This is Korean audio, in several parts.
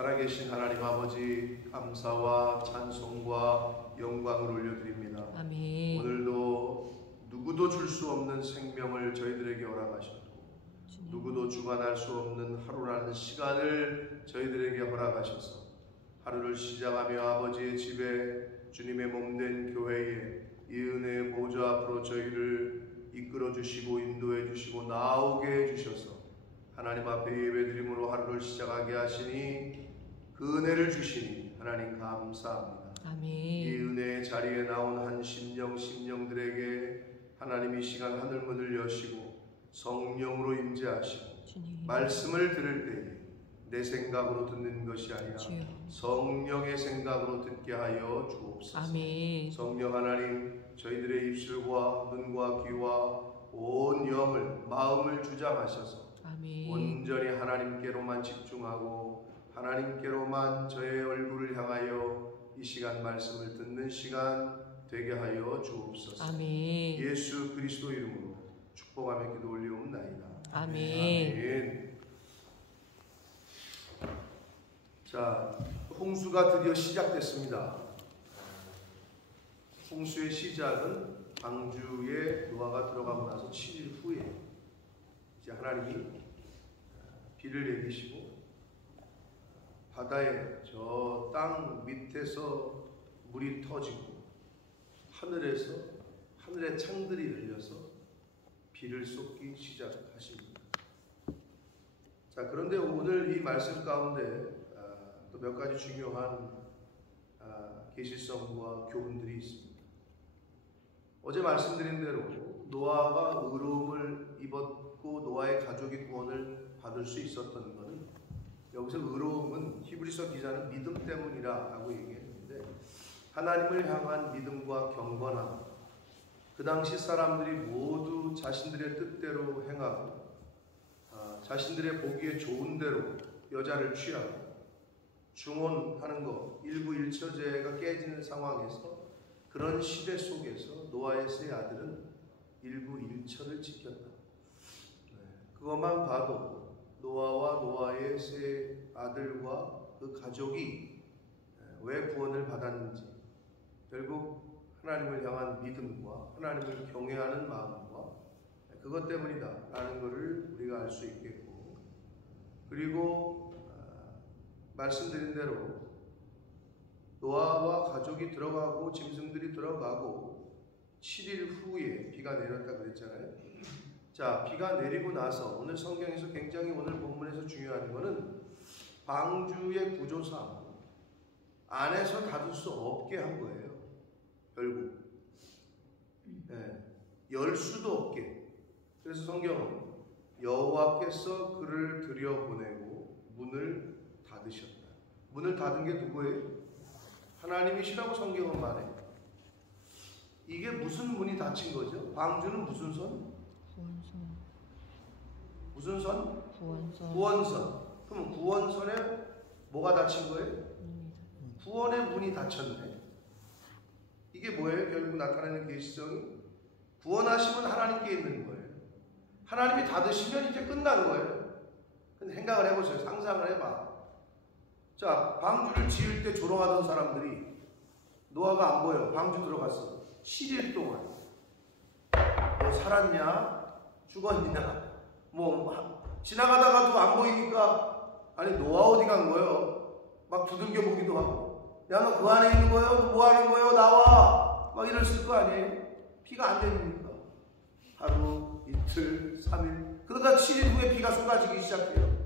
살아계신 하나님 아버지, 감사와 찬송과 영광을 올려드립니다. 아멘. 오늘도 누구도 줄 수 없는 생명을 저희들에게 허락하셨고, 누구도 주관할 수 없는 하루라는 시간을 저희들에게 허락하셔서 하루를 시작하며 아버지의 집에, 주님의 몸된 교회에 이 은혜의 보좌 앞으로 저희를 이끌어 주시고 인도해 주시고 나오게 해 주셔서 하나님 앞에 예배드림으로 하루를 시작하게 하시니 그 은혜를 주시니 하나님 감사합니다. 아멘. 이 은혜의 자리에 나온 한 심령들에게 하나님 이 시간 하늘문을 여시고 성령으로 임재하시고 주님. 말씀을 들을 때에 내 생각으로 듣는 것이 아니라 주여. 성령의 생각으로 듣게 하여 주옵소서. 아멘. 성령 하나님, 저희들의 입술과 눈과 귀와 온 영을, 마음을 주장하셔서 아멘. 온전히 하나님께로만 집중하고 하나님께로만 저의 얼굴을 향하여 이 시간 말씀을 듣는 시간 되게 하여 주옵소서. 아멘. 예수 그리스도 이름으로 축복하며 기도 올리옵나이다. 아멘. 아멘. 자, 홍수가 드디어 시작됐습니다. 홍수의 시작은 방주에 노아가 들어가고 나서 7일 후에 이제 하나님이 비를 내리시고 바다에 저 땅 밑에서 물이 터지고 하늘의 창들이 열려서 비를 쏟기 시작하십니다. 자, 그런데 오늘 이 말씀 가운데 또 몇 가지 중요한 계시성과 교훈들이 있습니다. 어제 말씀드린 대로 노아가 의로움을 입었고 노아의 가족이 구원을 받을 수 있었던 것은, 여기서 의로움은 히브리서 기자는 믿음 때문이라고 얘기했는데, 하나님을 향한 믿음과 경건함, 그 당시 사람들이 모두 자신들의 뜻대로 행하고 자신들의 보기에 좋은 대로 여자를 취하고 중혼하는 것, 일부일처제가 깨지는 상황에서, 그런 시대 속에서 노아의 세 아들은 일부일처를 지켰다. 그것만 봐도 노아와 노아의 세 아들과 그 가족이 왜 구원을 받았는지, 결국 하나님을 향한 믿음과 하나님을 경외하는 마음과 그것 때문이다 라는 것을 우리가 알 수 있겠고, 그리고 말씀드린 대로 노아와 가족이 들어가고 짐승들이 들어가고 7일 후에 비가 내렸다 그랬잖아요. 자, 비가 내리고 나서 오늘 성경에서 굉장히, 오늘 본문에서 중요한 것은 방주의 구조상 안에서 닫을 수 없게 한 거예요. 결국 열 수도 없게. 그래서 성경은 여호와께서 그를 들여보내고 문을 닫으셨다. 문을 닫은 게 누구예요? 하나님이시라고 성경은 말해요. 이게 무슨 문이 닫힌 거죠? 방주는 무슨 선? 구원선. 무슨 선? 구원선. 구원선. 그럼 구원선에 뭐가 닫힌 거예요? 구원의 문이 닫혔네. 이게 뭐예요? 결국 나타나는 계시성이 구원하심은 하나님께 있는 거예요. 하나님이 닫으시면 이제 끝난 거예요. 근데 생각을 해보세요. 상상을 해봐. 자, 방주를 지을 때 조롱하던 사람들이, 노아가 안 보여. 방주 들어갔어. 7일 동안. 너 살았냐? 죽었냐? 지나가다가도 안 보이니까, 아니, 노아 어디 간 거예요? 막 두들겨 보기도 하고, 야, 너 그 안에 있는 거예요? 너 뭐 하는 거예요? 나와! 막 이랬을 거 아니에요? 비가 안 내리니까. 하루, 이틀, 3일. 그러다 7일 후에 비가 쏟아지기 시작해요.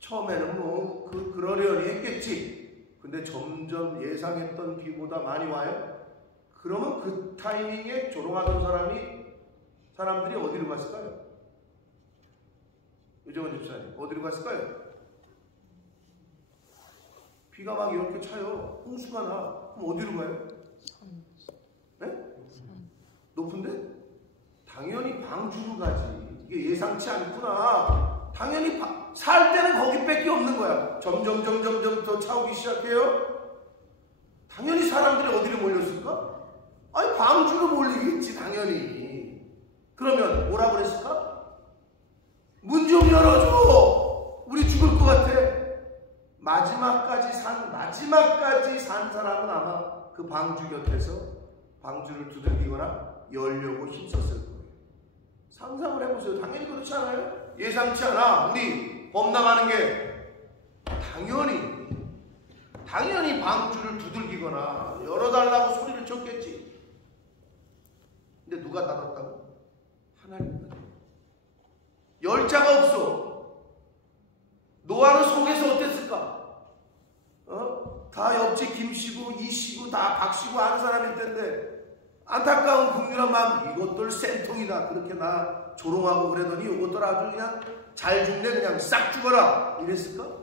처음에는 그러려니 했겠지. 근데 점점 예상했던 비보다 많이 와요. 그러면 그 타이밍에 조롱하던 사람들이 어디로 갔을까요? 유정원 집사님, 어디로 갔을까요? 비가 막 이렇게 차요. 홍수가 나. 그럼 어디로 가요? 네? 높은데? 당연히 방주로 가지. 이게 예상치 않구나. 당연히 살 때는 거기밖에 없는 거야. 점점 더 차오기 시작해요. 당연히 사람들이 어디로 몰렸을까? 아니, 방주로 몰리겠지, 당연히. 그러면 뭐라 그랬을까? 문 좀 열어줘. 우리 죽을 것 같아. 마지막까지 산 사람은 아마 그 방주 곁에서 방주를 두들기거나 열려고 힘썼을 거예요. 상상을 해보세요. 당연히 그렇지 않아요? 예상치 않아. 우리 범람하는 게 당연히 방주를 두들기거나 열어달라고 소리를 쳤겠지. 근데 누가 닫았다고? 하나님. 열자가 없어. 노아는 속에서 어땠을까? 다 옆집 김씨고 이씨고 다 박씨고 아는 사람일 텐데 안타까운 긍휼한 마음, 이것들 쌤통이다 그렇게 나 조롱하고 그러더니 이것들 아주 그냥 잘 죽네, 그냥 싹 죽어라 이랬을까?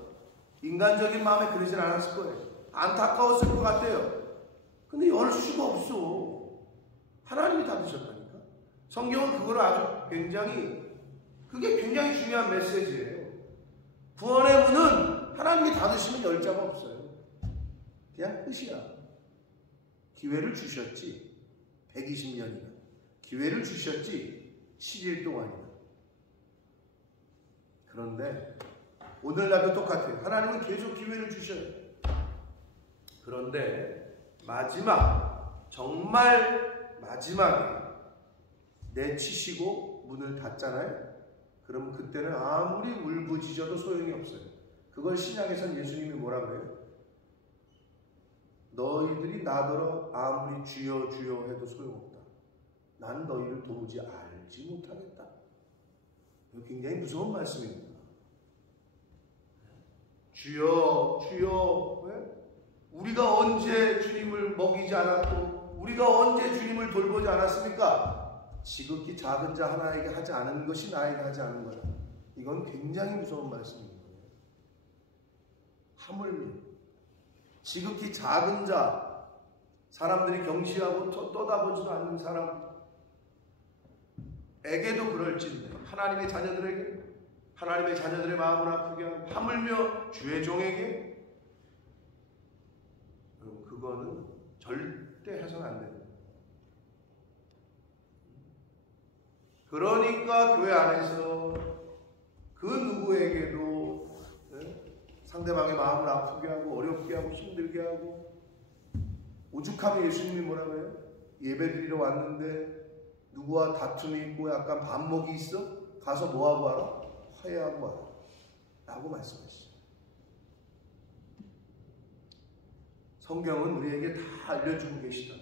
인간적인 마음에 그러진 않았을 거예요. 안타까웠을 것 같아요. 근데 열 수가 없어. 하나님이 닫으셨다니까. 성경은 그걸 아주 그게 굉장히 중요한 메시지예요. 구원의 문은 하나님이 닫으시면 열 자가 없어요. 그냥 끝이야. 기회를 주셨지. 120년이나. 기회를 주셨지. 7일 동안이나. 그런데 오늘날도 똑같아요. 하나님은 계속 기회를 주셔요. 그런데 정말 마지막에 내치시고 문을 닫잖아요. 그럼 그때는 아무리 울부짖어도 소용이 없어요. 그걸 신약에서는 예수님이 뭐라 그래요? 너희들이 나더러 아무리 주여 주여 해도 소용없다. 난 너희를 도무지 알지 못하겠다. 이거 굉장히 무서운 말씀입니다. 주여 주여. 왜? 우리가 언제 주님을 먹이지 않았고 우리가 언제 주님을 돌보지 않았습니까? 지극히 작은 자 하나에게 하지 않은 것이 나에게 하지 않은 거다. 이건 굉장히 무서운 말씀입니다. 하물며 지극히 작은 자, 사람들이 경시하고 떠다보지도 않는 사람에게도 그럴진데 하나님의 자녀들의 마음을 아프게 하고 하물며 주의 종에게, 그거는 절대 해서는 안 됩니다. 그러니까 교회 안에서 그 누구에게도 상대방의 마음을 아프게 하고 어렵게 하고 힘들게 하고, 오죽하면 예수님이 뭐라고 해요? 예배드리러 왔는데 누구와 다툼이 있고 약간 반목이 있어? 가서 뭐하고 와라? 화해하고 와라 라고 말씀하시죠. 성경은 우리에게 다 알려주고 계시다.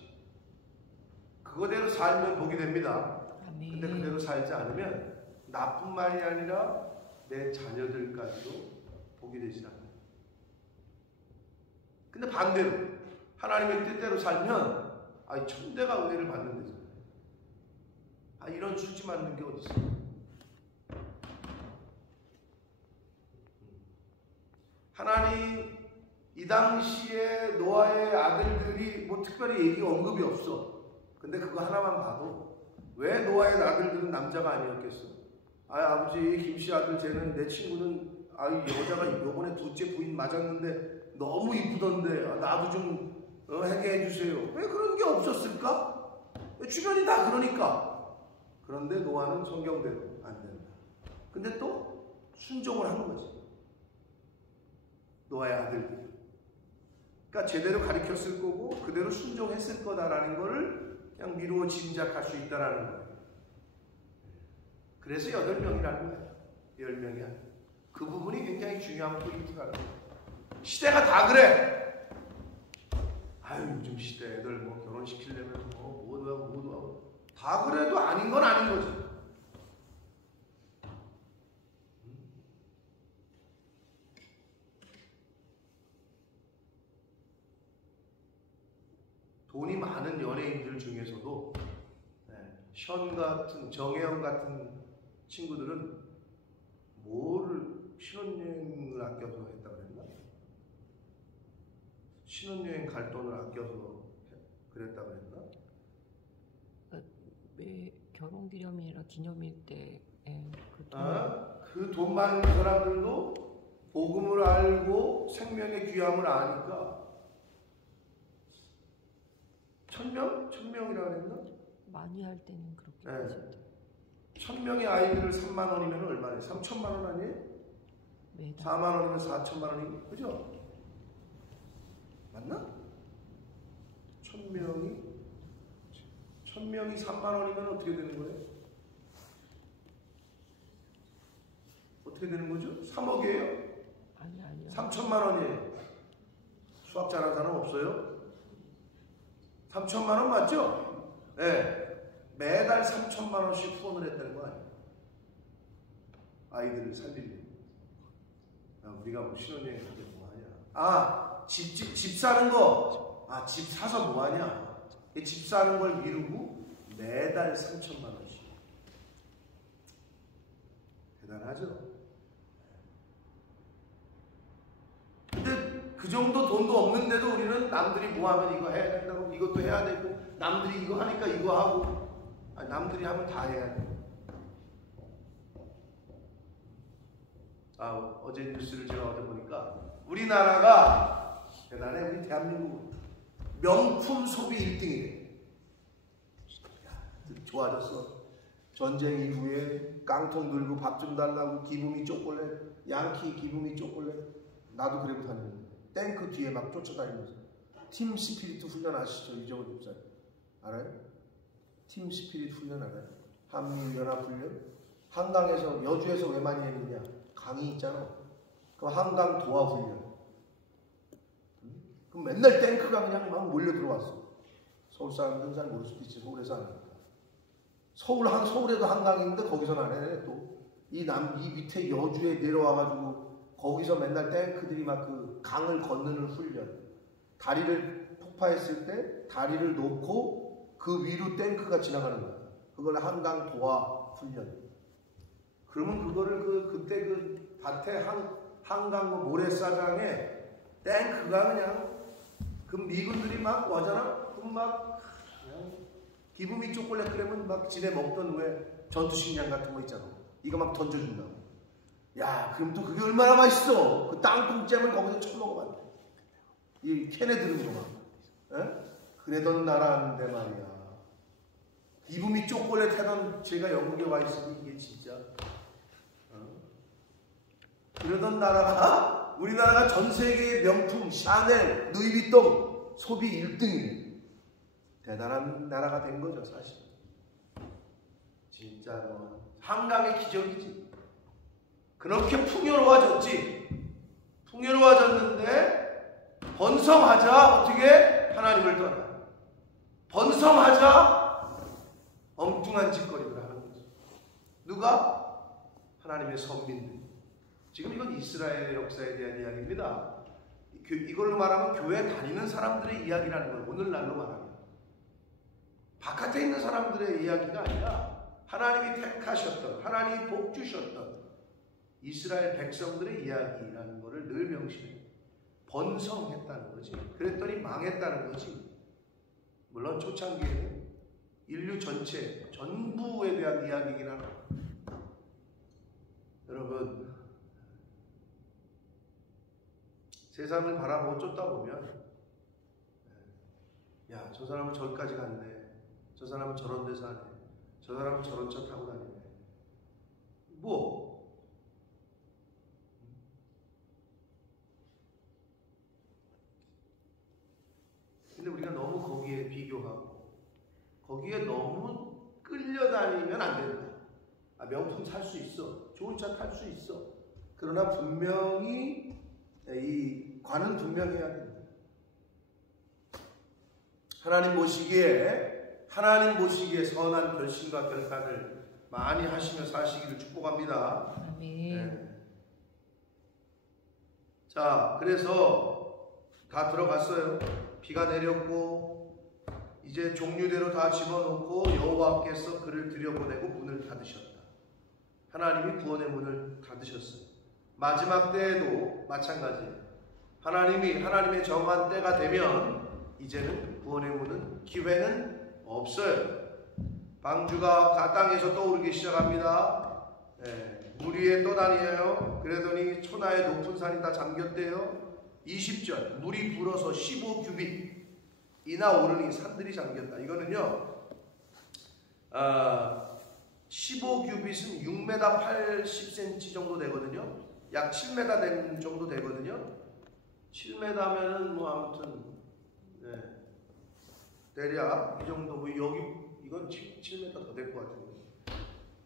그거대로 살면 복이 됩니다. 근데 그대로 살지 않으면 나뿐만이 아니라 내 자녀들까지도 복이 되지 않아요. 근데 반대로 하나님의 뜻대로 살면 천대가 은혜를 받는 데잖아요. 이런 수지 맞는 게 어디 있어요? 하나님 이 당시에 노아의 아들들이 뭐 특별히 얘기 언급이 없어. 근데 그거 하나만 봐도 왜 노아의 아들들은 남자가 아니었겠어? 아버지 김씨 아들 쟤는, 내 친구는 여자가 요번에 둘째 부인 맞았는데 너무 이쁘던데 나도 좀 하게 해주세요. 왜 그런 게 없었을까? 주변이 다 그러니까. 그런데 노아는 성경대로 안 된다. 근데 또 순종을 하는 거지. 노아의 아들들. 그러니까 제대로 가르쳤을 거고 그대로 순종했을 거다라는 거를 그냥 미루어 짐작할 수 있다라는 거예요. 그래서 8명이라는 거예요. 10명이 아니라. 그 부분이 굉장히 중요한 포인트가 돼요. 시대가 다 그래. 요즘 시대 애들 뭐 결혼시키려면 모두 하고 다 그래도 아닌 건 아닌 거지. 돈이 많은 연예인들 중에서도 션 같은, 정혜영 같은 친구들은 뭐를 신혼여행을 아껴서 했다고 그랬나? 신혼여행 갈 돈을 아껴서 그랬다고 그랬나? 매 결혼기념일이나 기념일 때 그 돈 많은 사람들도 복음을 알고 생명의 귀함을 아니까 1000명이라고 그랬나? 많이 할 때는 그렇게 하죠. 1000명의 아이들을 3만 원이면 얼마예요? 3천만 원 아니에요? 매달. 4만 원이면 4천만 원이 그죠? 맞나? 1000명이 3만 원이면 어떻게 되는 거예요? 어떻게 되는 거죠? 3억이에요? 아니요. 3천만 원이에요. 수학 잘하는 사람 없어요? 3천만 원 맞죠? 네. 매달 3천만 원씩 후원을 했다는 거 아니에요? 아이들을 살리려고. 우리가 뭐 신혼여행 가게 뭐하냐? 집 사는 거. 집 사서 뭐하냐? 집 사는 걸 미루고 매달 3천만 원씩. 대단하죠? 근데 그 정도 돈도 없는데도 우리는 남들이 뭐 하면 이거 해야 된다고, 이것도 해야 되고, 남들이 이거 하니까 이거 하고, 남들이 하면 다 해야 돼. 어제 뉴스를 제가 어제 보니까 우리나라가 대단해. 우리 대한민국 명품 소비 1등이래. 좋아졌어. 전쟁 이후에 깡통 들고 밥 좀 달라고 기분이 초콜릿, 양키 기분이 초콜릿. 나도 그래도 다녔는데 탱크 뒤에 막 쫓아다니면서 팀 스피릿 훈련 아시죠? 이정은 목사님 알아요? 팀 스피릿 훈련 알아요? 한미연합훈련? 한강에서 여주에서 왜 많이 했느냐? 강이 있잖아. 그 한강 도하훈련. 그럼 맨날 탱크가 그냥 막 몰려 들어왔어. 서울 사람들은 잘 모를 수도 있지. 서울에서 안 하니까. 서울에도 한강이 있는데 거기서는 안 해. 또 이 밑에 여주에 내려와가지고 거기서 맨날 탱크들이 막 그 강을 건너는 훈련. 다리를 폭파했을 때 다리를 놓고 그 위로 탱크가 지나가는 거야. 그걸 한강 도하 훈련. 그러면 그거를 그때 그 밭에 한강 모래사장에 탱크가 그냥 그 미군들이 막 와잖아. 그럼 막 그냥 기부미 초콜릿 그러면 막 집에 먹던 왜 전투식량 같은 거 있잖아. 이거 막 던져준다고. 야, 그럼 또 그게 얼마나 맛있어. 그 땅콩잼을 거기서 쳐먹어봤네. 이 캔에 들은 거 막. 그러던 나라인데 말이야. 기부미 초콜릿 하던 제가 영국에 와 있으니 이게 진짜. 그러던 나라가 우리나라가 전 세계의 명품 샤넬, 루이비통 소비 1등이에요. 대단한 나라가 된 거죠, 사실. 진짜 뭐 한강의 기적이지. 그렇게 풍요로워졌지. 풍요로워졌는데 번성하자 어떻게 하나님을 떠나. 번성하자 엉뚱한 짓거리를 하는 거죠. 누가? 하나님의 선민들. 지금 이건 이스라엘의 역사에 대한 이야기입니다. 이걸로 말하면 교회 다니는 사람들의 이야기라는 거예요. 오늘날로 말하면. 바깥에 있는 사람들의 이야기가 아니라 하나님이 택하셨던, 하나님이 복 주셨던 이스라엘 백성들의 이야기라는 것을 늘 명심해요. 번성했다는 거지. 그랬더니 망했다는 거지. 물론 초창기에는 인류 전체, 전부에 대한 이야기이긴 하나. 여러분, 세상을 바라보고 쫓다 보면 야, 저 사람은 저기까지 갔네. 저 사람은 저런 데서 하네. 저 사람은 저런 차 타고 다니네. 뭐? 근데 우리가 너무 거기에 비교하고 거기에 너무 끌려다니면 안 된다. 명품 살 수 있어. 좋은 차 탈 수 있어. 그러나 분명히 이 관은 분명해야 된다. 하나님 보시기에 선한 결심과 결단을 많이 하시며 사시기를 축복합니다. 아멘. 네. 자, 그래서 다 들어갔어요. 비가 내렸고 이제 종류대로 다 집어넣고 여호와께서 그를 들여보내고 문을 닫으셨다. 하나님이 구원의 문을 닫으셨어요. 마지막 때에도 마찬가지예요. 하나님의 정한 때가 되면 이제는 구원의 문은, 기회는 없어요. 방주가 땅에서 떠오르기 시작합니다. 물 위에 떠다니어요. 그러더니 천하의 높은 산이 다 잠겼대요. 20절, 물이 불어서 15규빗이나 오르니 산들이 잠겼다. 이거는요, 15규빗은 6m 80cm 정도 되거든요. 약 7m 된 정도 되거든요. 7m면은 뭐 아무튼 네. 대략 이 정도 뭐 여기 이건 7m 더 될 것 같은데.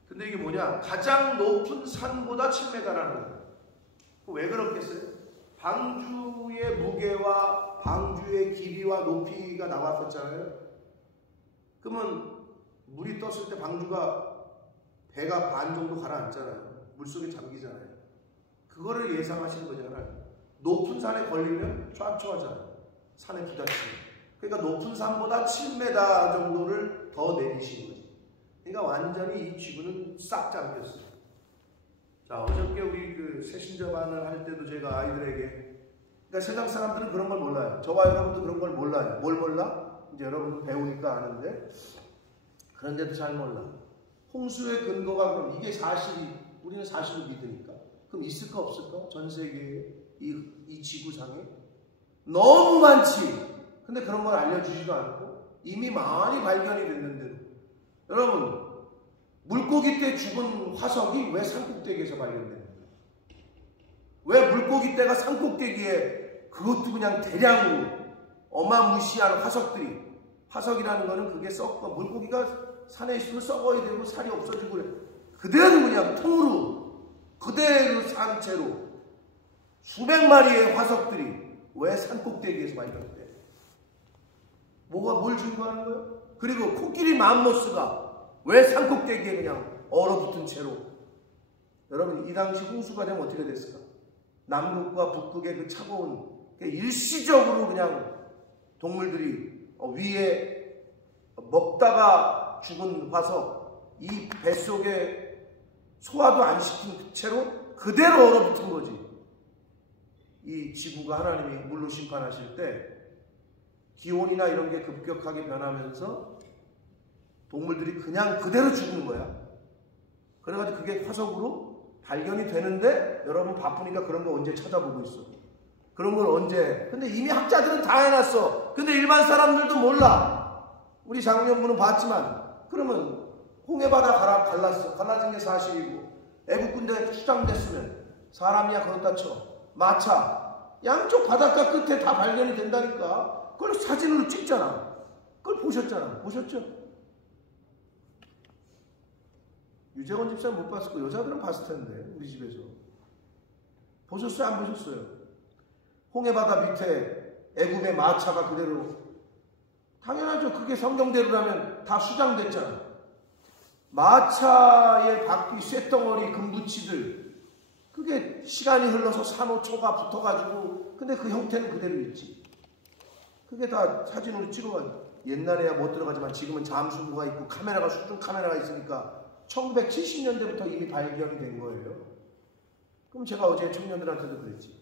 근데 이게 뭐냐? 가장 높은 산보다 7m라는 거예요. 왜 그렇겠어요? 방주의 무게와 방주의 길이와 높이가 나왔었잖아요. 그러면 물이 떴을 때 방주가 배가 반 정도 가라앉잖아요. 물속에 잠기잖아요. 그거를 예상하시는 거잖아요. 높은 산에 걸리면 쫙쫙하잖아요. 산에 부딪히면. 그러니까 높은 산보다 7m 정도를 더 내리신 거지. 그러니까 완전히 이 지구는 싹 잠겼어요. 자, 어저께 우리 그 새신자반을 할 때도 제가 아이들에게, 그러니까 세상 사람들은 그런 걸 몰라요. 저와 여러분도 그런 걸 몰라요. 뭘 몰라? 이제 여러분도 배우니까 아는데, 그런데도 잘 몰라. 홍수의 근거가 그럼 이게 사실이, 우리는 사실을 믿으니까. 그럼 있을까 없을까? 전 세계에 이 지구상에 너무 많지. 근데 그런 걸 알려주지도 않고 이미 많이 발견이 됐는데도, 여러분, 물고기 때 죽은 화석이 왜 산꼭대기에서 발견됩니까? 왜 물고기 때가 산꼭대기에 그것도 그냥 대량으로 어마무시한 화석들이, 화석이라는 거는 그게 썩고, 물고기가 산에 있으면 썩어야 되고 살이 없어지고 그래. 그대로 그냥 통으로 그대로 산채로 수백 마리의 화석들이 왜 산꼭대기에서 발견돼? 뭘 증거하는 거예요? 그리고 코끼리 맘모스가 왜 산꼭대기에 그냥 얼어붙은 채로? 여러분, 이 당시 홍수가 되면 어떻게 됐을까? 남극과 북극의 그 차가운, 일시적으로 그냥 동물들이 위에 먹다가 죽은 화석, 이 뱃속에 소화도 안 시킨 채로 그대로 얼어붙은 거지. 이 지구가 하나님이 물로 심판하실 때 기온이나 이런 게 급격하게 변하면서 동물들이 그냥 그대로 죽는 거야. 그래가지고 그게 화석으로 발견이 되는데, 여러분 바쁘니까 그런 거 언제 찾아보고 있어? 그런 걸 언제? 근데 이미 학자들은 다 해놨어. 근데 일반 사람들도 몰라. 우리 작년부는 봤지만, 그러면 홍해바다 갈랐어. 갈라진 게 사실이고, 애국 군대 수장됐으면 사람이야 그렇다 쳐. 마차 양쪽 바닷가 끝에 다 발견이 된다니까. 그걸 사진으로 찍잖아. 그걸 보셨잖아. 보셨죠? 유재건 집사는 못 봤을 거예요. 여자들은 봤을 텐데, 우리 집에서. 보셨어요? 안 보셨어요? 홍해바다 밑에 애국의 마차가 그대로, 당연하죠. 그게 성경대로라면 다 수장됐잖아. 마차의 바퀴, 쇳덩어리, 금붙이들, 그게 시간이 흘러서 산호초가 붙어가지고, 근데 그 형태는 그대로 있지. 그게 다 사진으로 찍어가지고, 옛날에야 못 들어가지만 지금은 잠수부가 있고 카메라가, 수중 카메라가 있으니까 1970년대부터 이미 발견이 된 거예요. 그럼 제가 어제 청년들한테도 그랬지.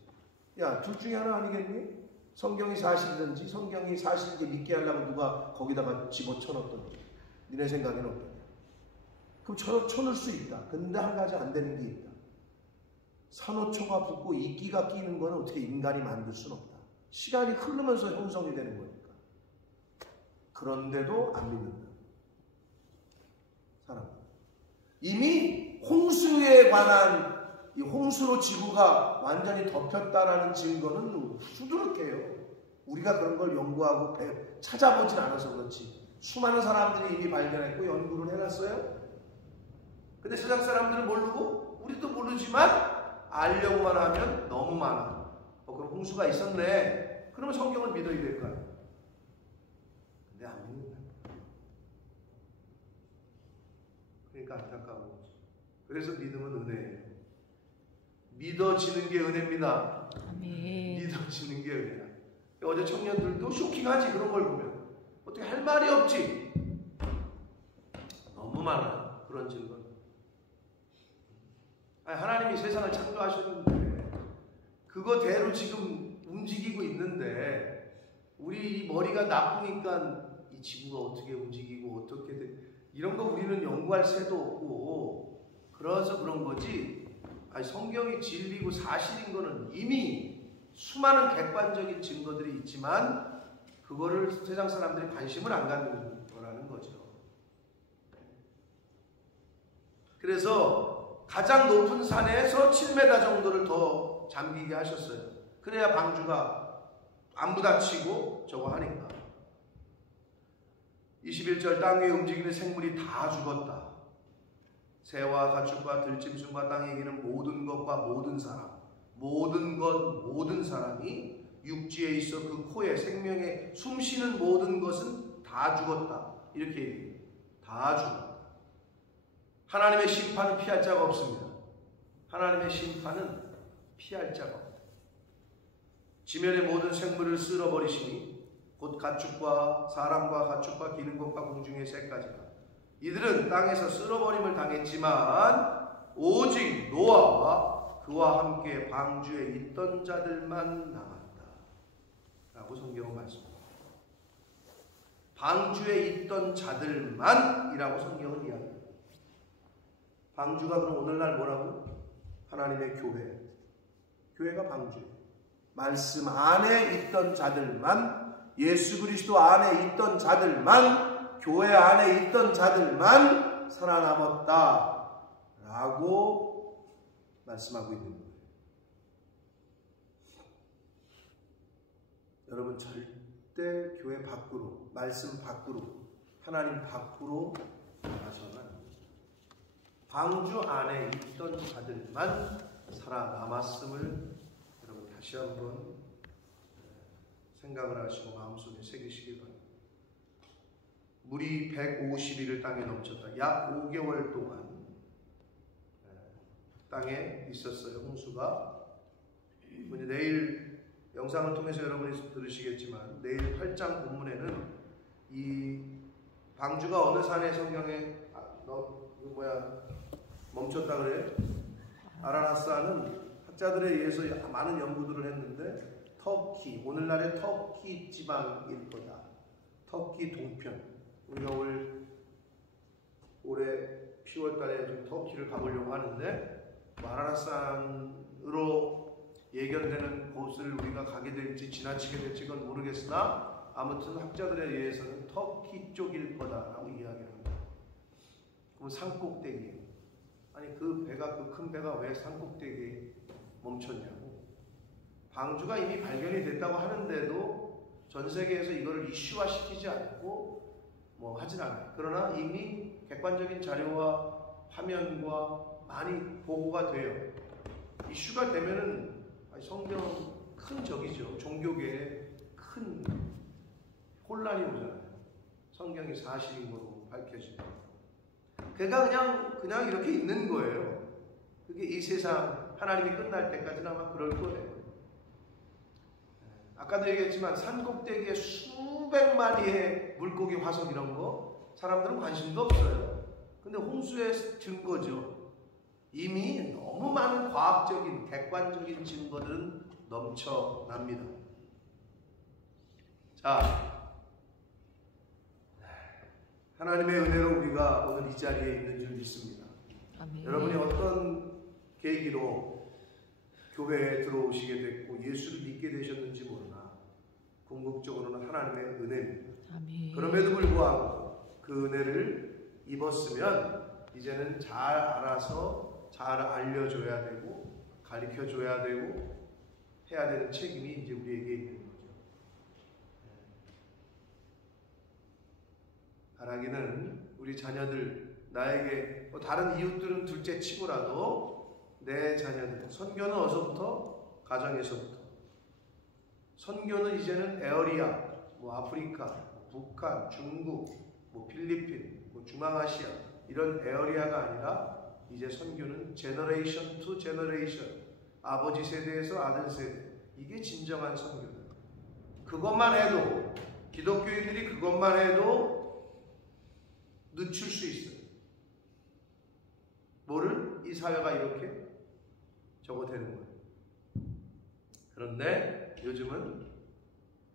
야, 둘 중에 하나 아니겠니? 성경이 사실이든지 성경이 사실인지 믿게 하려고 누가 거기다가 집어쳐넣었던지. 니네 생각에는 어떠냐? 그럼 쳐넣을 수 있다. 근데 한 가지 안 되는 게 있다. 산호초가 붙고 이끼가 끼는 거는 어떻게 인간이 만들 수는 없다. 시간이 흐르면서 형성이 되는 거니까. 그런데도 안 믿는다. 사람. 이미 홍수에 관한, 이 홍수로 지구가 완전히 덮였다라는 증거는 수두룩해요. 우리가 그런 걸 연구하고 찾아보진 않아서 그렇지. 수많은 사람들이 이미 발견했고 연구를 해놨어요. 근데 세상 사람들은 모르고 우리도 모르지만 알려고만 하면 너무 많아. 그럼 홍수가 있었네. 그러면 성경을 믿어야 될 거 아니야. 근데 안 믿는다. 그러니까 안타까운 거지. 그래서 믿음은 은혜예요. 믿어지는 게 은혜입니다. 아멘. 믿어지는 게 은혜야. 어제 청년들도 쇼킹하지. 그런 걸 보면 어떻게 할 말이 없지. 너무 많아요. 그런 증거. 하나님이 세상을 창조하셨는데 그거대로 지금 움직이고 있는데, 우리 머리가 나쁘니까 이 지구가 어떻게 움직이고 어떻게 돼, 이런 거 우리는 연구할 새도 없고 그래서 그런 거지. 성경이 진리고 사실인 거는 이미 수많은 객관적인 증거들이 있지만 그거를 세상 사람들이 관심을 안 갖는 거라는 거죠. 그래서 가장 높은 산에서 7m 정도를 더 잠기게 하셨어요. 그래야 방주가 안 부딪히고 저거 하니까. 21절 땅 위에 움직이는 생물이 다 죽었다. 새와 가축과 들짐승과 땅에 기는 모든 것과 모든 사람, 모든 것, 모든 사람이 육지에 있어 그 코에 생명에 숨쉬는 모든 것은 다 죽었다. 이렇게 얘기해요. 다 죽었다. 하나님의 심판은 피할 자가 없습니다. 하나님의 심판은 피할 자가 없다. 지면의 모든 생물을 쓸어버리시니 곧 가축과 사람과 가축과 기는 것과 공중의 새까지가 이들은 땅에서 쓸어버림을 당했지만 오직 노아와 그와 함께 방주에 있던 자들만 남았다 라고 성경은 말씀합니다. 방주에 있던 자들만 이라고 성경은 이야기합니다. 방주가 그럼 오늘날 뭐라고? 하나님의 교회. 교회가 방주예요. 말씀 안에 있던 자들만, 예수 그리스도 안에 있던 자들만, 교회 안에 있던 자들만 살아남았다 라고 말씀하고 있는 거예요. 여러분 절대 교회 밖으로, 말씀 밖으로, 하나님 밖으로 나가서는 안 됩니다. 방주 안에 있던 자들만 살아남았음을 여러분 다시 한번 생각을 하시고 마음속에 새기시기 바랍니다. 물이 150일을 땅에 넘쳤다. 약 5개월 동안 땅에 있었어요. 홍수가. 내일 영상을 통해서 여러분이 들으시겠지만 내일 8장 본문에는 이 방주가 어느 산의 성경에 멈췄다 그래요? 아라라스는 학자들에 의해서 많은 연구들을 했는데 터키, 오늘날의 터키 지방일 거다. 터키 동편. 우리가 올해 10월 달에 좀 터키를 가보려고 하는데 아라라산으로 예견되는 곳을 우리가 가게 될지 지나치게 될지 그건 모르겠으나 아무튼 학자들에 의해서는 터키 쪽일 거다라고 이야기를 합니다. 그럼 산꼭대기에 아니 그 배가 그 큰 배가 왜 산꼭대기에 멈췄냐고. 방주가 이미 발견이 됐다고 하는데도 전 세계에서 이거를 이슈화시키지 않고 뭐 하진 않아요. 그러나 이미 객관적인 자료와 화면과 많이 보고가 돼요. 이슈가 되면은 성경은 큰 적이죠. 종교계에 큰 혼란이 오잖아요. 성경이 사실인 거로 밝혀지고. 그러니까 그냥 이렇게 있는 거예요. 그게 이 세상 하나님이 끝날 때까지는 아마 그럴 거예요. 아까도 얘기했지만 산꼭대기에 수백 마리의 물고기, 화석 이런 거 사람들은 관심도 없어요. 근데 홍수의 증거죠. 이미 너무 많은 과학적인 객관적인 증거들은 넘쳐납니다. 자, 하나님의 은혜로 우리가 오늘 이 자리에 있는 줄 믿습니다. 아멘. 여러분이 어떤 계기로 교회에 들어오시게 됐고 예수를 믿게 되셨는지 모르나 궁극적으로는 하나님의 은혜입니다. 아멘. 그럼에도 불구하고 그 은혜를 입었으면 이제는 잘 알아서 잘 알려줘야 되고 가르쳐줘야 되고 해야 되는 책임이 이제 우리에게 있는 거죠. 바라기는 우리 자녀들, 나에게 다른 이웃들은 둘째 치고라도 내 자녀들, 선교는 어디서부터? 가정에서부터. 선교는 이제는 에어리아, 아프리카, 북한, 중국, 필리핀, 중앙아시아 이런 에어리아가 아니라 이제 선교는 제너레이션 투 제너레이션, 아버지 세대에서 아들 세대. 이게 진정한 선교다. 그것만 해도 기독교인들이 그것만 해도 늦출 수 있어요. 뭐를? 이 사회가 이렇게 저거 되는 거예요. 그런데 요즘은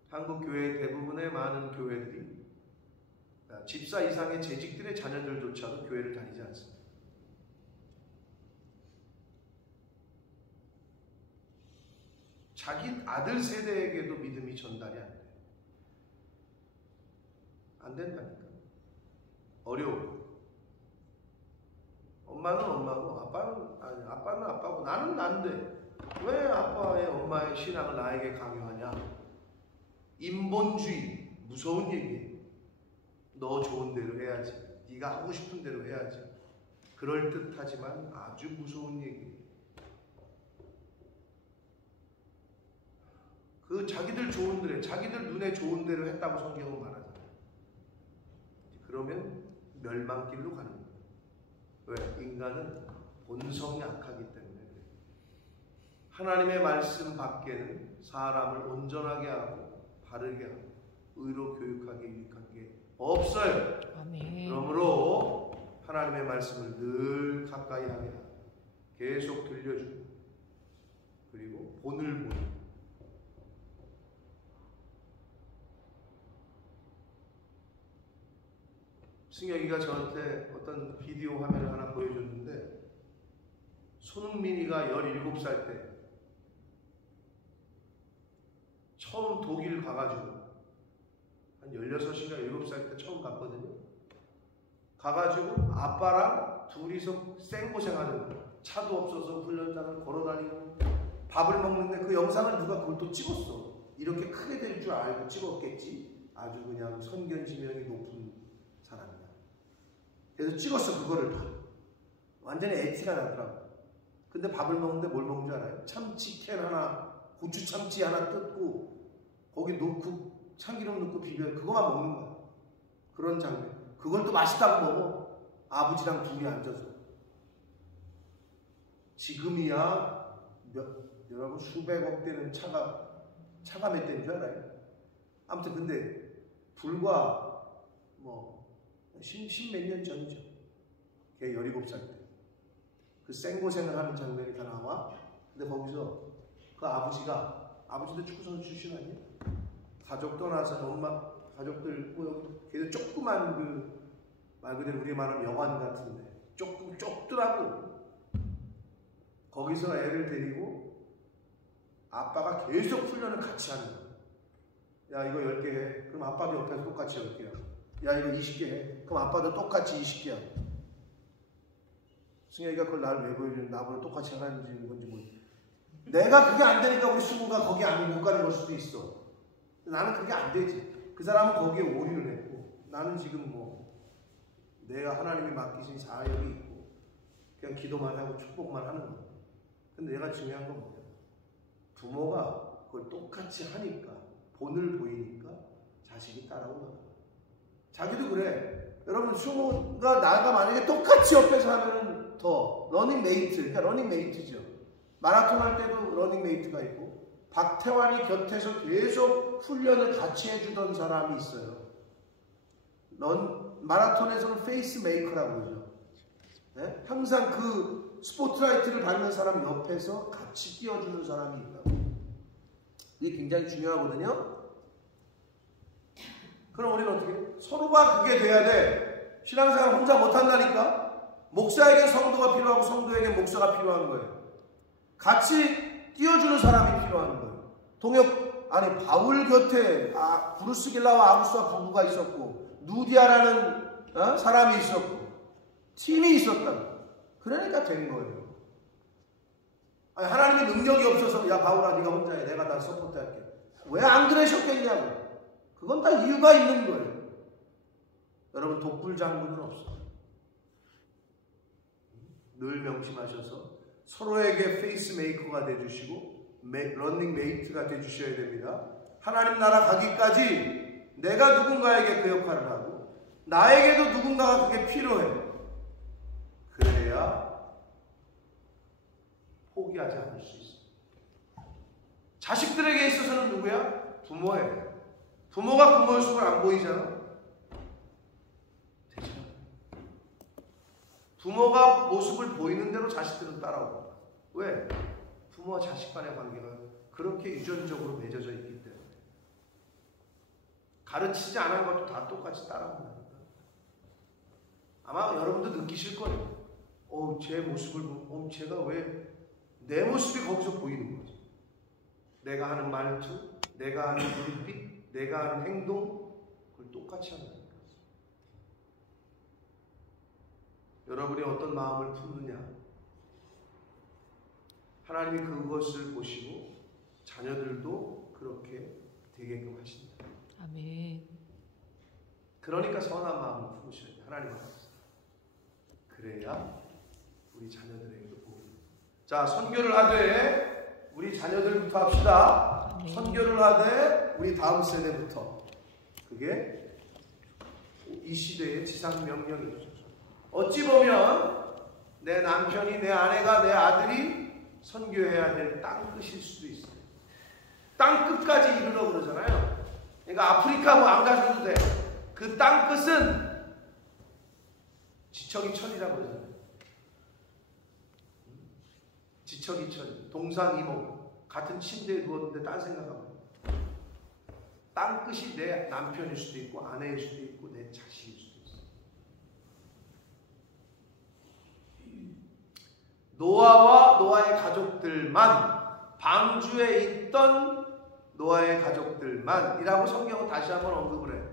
한국 교회 대부분의 많은 교회들이 집사 이상의 재직들의 자녀들조차도 교회를 다니지 않습니다. 자기 아들 세대에게도 믿음이 전달이 안 돼요. 안 된다니까. 어려워요. 엄마는 엄마고 아빠는 아빠고 나는 난데 왜 아빠의 엄마의 신앙을 나에게 강요하냐? 인본주의 무서운 얘기예요. 너 좋은 대로 해야지. 네가 하고 싶은 대로 해야지. 그럴듯하지만 아주 무서운 얘기예요. 그 자기들 좋은 대로, 자기들 눈에 좋은 대로 했다고 성경은 말하잖아요. 그러면 멸망길로 가는 거예요. 왜? 인간은 본성이 악하기 때문에 하나님의 말씀 밖에는 사람을 온전하게 하고 바르게 하고 의로 교육하게 유익한 게 없어요. 아멘. 그러므로 하나님의 말씀을 늘 가까이 하게 하고 계속 들려주고 그리고 본을 보는 승혁이가 저한테 어떤 비디오 화면을 하나 보여줬는데 손흥민이가 17살 때 처음 독일 가가지고 한 16이나 7살 때 처음 갔거든요. 가가지고 아빠랑 둘이서 생고생하는 거예요. 차도 없어서 훈련장을 걸어다니고 밥을 먹는데 그 영상을 누가 그걸 또 찍었어. 이렇게 크게 될 줄 알고 찍었겠지. 아주 그냥 선견지명이 높은 사람이야. 그래서 찍었어. 그거를 다. 완전히 에티가 나더라고. 근데 밥을 먹는데 뭘 먹는 줄 알아요? 참치캔 하나, 고추 참치 하나 뜯고 거기 넣고 참기름 넣고 비벼 그거만 먹는 거야. 그런 장면. 그걸 또 맛있다고 먹어. 아버지랑 둘이 앉아서. 지금이야 여러분 수백억 대는 차가 몇 대인 줄 알아요? 아무튼 근데 불과 뭐 십몇 년 전이죠. 걔 17살 때. 그 생고생을 하는 장면이 다 나와. 근데 거기서 그 아버지도 축구선수 출신 아니에요? 가족 떠나서 엄마 가족들 걔도 조그만 그 말 그대로 우리 말하면 여관 같은데 좁더라고. 거기서 애를 데리고 아빠가 계속 훈련을 같이 하는 거야. 야 이거 10개 해. 그럼 아빠도 옆에서 똑같이 10개야. 야 이거 20개 해. 그럼 아빠도 똑같이 20개야. 승혁이가 그걸 나를 왜 보여주는 나보다 똑같이 하는 건지 모르겠어. 내가 그게 안 되니까 우리 수구가 거기 못 가는 걸 수도 있어. 나는 그게 안 되지. 그 사람은 거기에 올인을 했고 나는 지금 뭐 내가 하나님이 맡기신 사역이 있고 그냥 기도만 하고 축복만 하는 거야. 근데 내가 중요한 건 뭐야? 부모가 그걸 똑같이 하니까 본을 보이니까 자식이 따라오는 거야. 자기도 그래. 여러분 수모가 나가 만약에 똑같이 옆에서 하면은 더 러닝메이트, 그러니까 러닝메이트죠. 마라톤 할 때도 러닝메이트가 있고 박태환이 곁에서 계속 훈련을 같이 해주던 사람이 있어요. 마라톤에서는 페이스메이커라고 그러죠. 네? 항상 그 스포트라이트를 받는 사람 옆에서 같이 뛰어주는 사람이 있다고. 이게 굉장히 중요하거든요. 그럼 우리는 어떻게? 서로가 그게 돼야 돼. 신앙생활 혼자 못한다니까? 목사에게 성도가 필요하고 성도에게 목사가 필요한 거예요. 같이 뛰어주는 사람이 필요한 거예요. 바울 곁에 브루스길라와 아구스와 부부가 있었고 누디아라는 사람이 있었고 팀이 있었다. 그러니까 된 거예요. 하나님의 능력이 없어서 야 바울아 네가 혼자 해. 내가 다 서포트할게. 왜 안 그러셨겠냐고. 그건 다 이유가 있는 거예요. 여러분 독불장군은 없어. 늘 명심하셔서 서로에게 페이스메이커가 돼주시고 런닝메이트가 돼주셔야 됩니다. 하나님 나라 가기까지 내가 누군가에게 그 역할을 하고 나에게도 누군가가 그게 필요해. 그래야 포기하지 않을 수 있어. 자식들에게 있어서는 누구야? 부모예요. 부모가 그 모습을 안 보이잖아. 되죠? 부모가 모습을 보이는 대로 자식들은 따라오고. 왜? 부모와 자식 간의 관계가 그렇게 유전적으로 맺어져 있기 때문에 가르치지 않은 것도 다 똑같이 따라온다니까. 아마 여러분도 느끼실 거예요. 제 모습을 보고 제가 왜 내 모습이 거기서 보이는 거지. 내가 하는 말투, 내가 하는 눈빛, 내가 하는 행동 그걸 똑같이 한다는 거죠. 여러분이 어떤 마음을 품느냐, 하나님이 그것을 보시고 자녀들도 그렇게 되게끔 하신다. 아멘. 그러니까 선한 마음을 품으셔야 돼요. 하나님 앞에서. 그래야 우리 자녀들에게도 복이. 자, 선교를 하되 우리 자녀들부터 합시다. 아멘. 선교를 하되 우리 다음 세대부터. 그게 이 시대의 지상 명령이죠. 어찌 보면 내 남편이, 내 아내가, 내 아들이 선교해야 될 땅끝일 수도 있어요. 땅끝까지 이르러 그러잖아요. 그러니까 아프리카 뭐 안 가셔도 돼. 그 땅끝은 지척이천이라고 그러잖아요. 지척이천, 동상이몽, 같은 침대에 누웠는데 딴 생각하고. 땅끝이 내 남편일 수도 있고 아내일 수도 있고 내 자식일 수도 있어요. 노아와 노아의 가족들만, 방주에 있던 노아의 가족들만이라고 성경은 다시 한번 언급을 해요.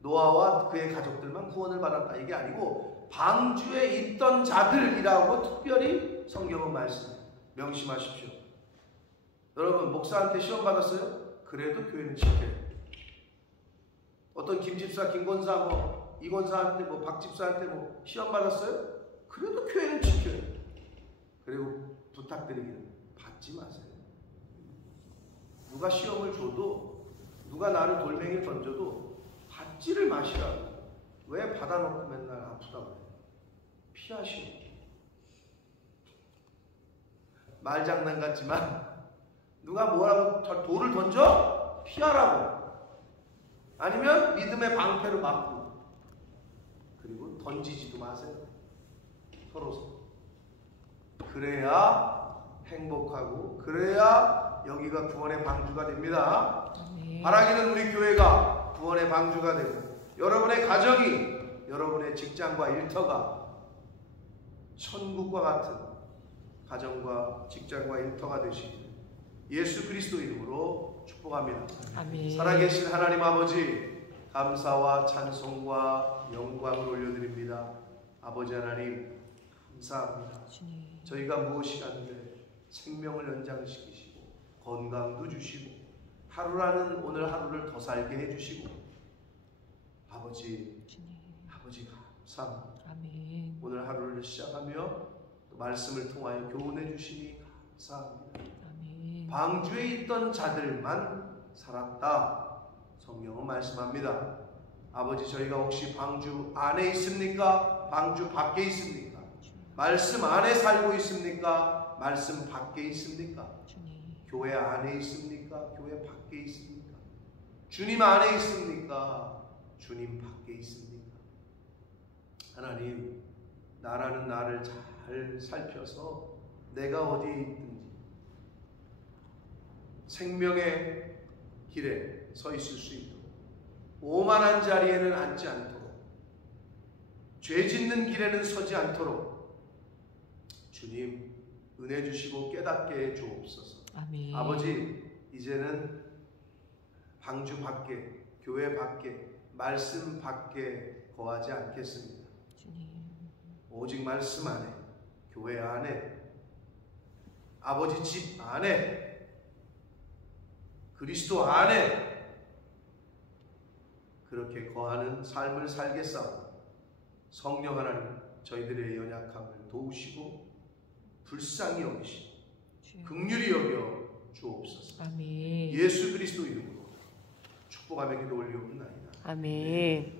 노아와 그의 가족들만 구원을 받았다, 이게 아니고 방주에 있던 자들이라고 특별히 성경은 말씀해요. 명심하십시오. 여러분, 목사한테 시험 받았어요? 그래도 교회는 지켜요. 어떤 김집사, 김권사, 뭐 이권사한테, 뭐 박집사한테 뭐 시험 받았어요? 그래도 교회는 지켜요. 그리고 부탁드리기는 받지 마세요. 누가 시험을 줘도, 누가 나를 돌멩이를 던져도 받지를 마시라고. 왜 받아놓고 맨날 아프다고 해요? 피하시오. 말장난 같지만 누가 뭐라고 돌을 던져? 피하라고. 아니면 믿음의 방패로 막고. 그리고 던지지도 마세요. 서로. 그래야 행복하고, 그래야 여기가 구원의 방주가 됩니다. 바라기는 우리 교회가 구원의 방주가 되고, 여러분의 가정이, 여러분의 직장과 일터가 천국과 같은 가정과 직장과 일터가 되시기를 예수 그리스도 이름으로 축복합니다. 아멘. 살아계신 하나님 아버지, 감사와 찬송과 영광을 올려드립니다. 아버지 하나님, 감사합니다. 주님. 저희가 무엇이라는데 생명을 연장시키시고 건강도 주시고 하루라는 오늘 하루를 더 살게 해주시고, 아버지, 주님. 아버지 감사합니다. 아멘. 오늘 하루를 시작하며 또 말씀을 통하여 교훈해 주시니 감사합니다. 아멘. 방주에 있던 자들만 살았다, 성경은 말씀합니다. 아버지, 저희가 혹시 방주 안에 있습니까? 방주 밖에 있습니까? 말씀 안에 살고 있습니까? 말씀 밖에 있습니까? 주님. 교회 안에 있습니까? 교회 밖에 있습니까? 주님 안에 있습니까? 주님 밖에 있습니까? 하나님, 나라는 나를 잘 살펴서 내가 어디에 있든지 생명의 길에 서 있을 수 있도록, 오만한 자리에는 앉지 않도록, 죄 짓는 길에는 서지 않도록 주님 은혜 주시고 깨닫게 해 주옵소서. 아멘. 아버지, 이제는 방주 밖에, 교회 밖에, 말씀 밖에 거하지 않겠습니다. 주님. 오직 말씀 안에, 교회 안에, 아버지 집 안에, 그리스도 안에 그렇게 거하는 삶을 살겠사오니 성령 하나님, 저희들의 연약함을 도우시고 불쌍히 여기시고 긍휼히 여겨 주옵소서. 아멘. 예수 그리스도 이름으로 축복하며 기도 올리옵나이다. 아멘.